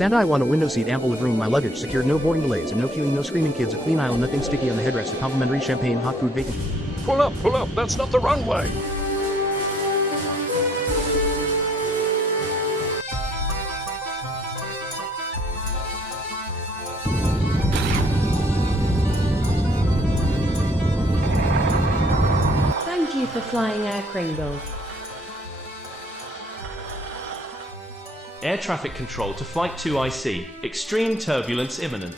Santa, I want a window seat, ample with room, my luggage secured, no boarding delays, and no queuing, no screaming kids, a clean aisle, nothing sticky on the headrest, a complimentary champagne, hot food, bacon. Pull up, that's not the runway. Thank you for flying Air Kringle. Air traffic control to Flight 2IC. Extreme turbulence imminent.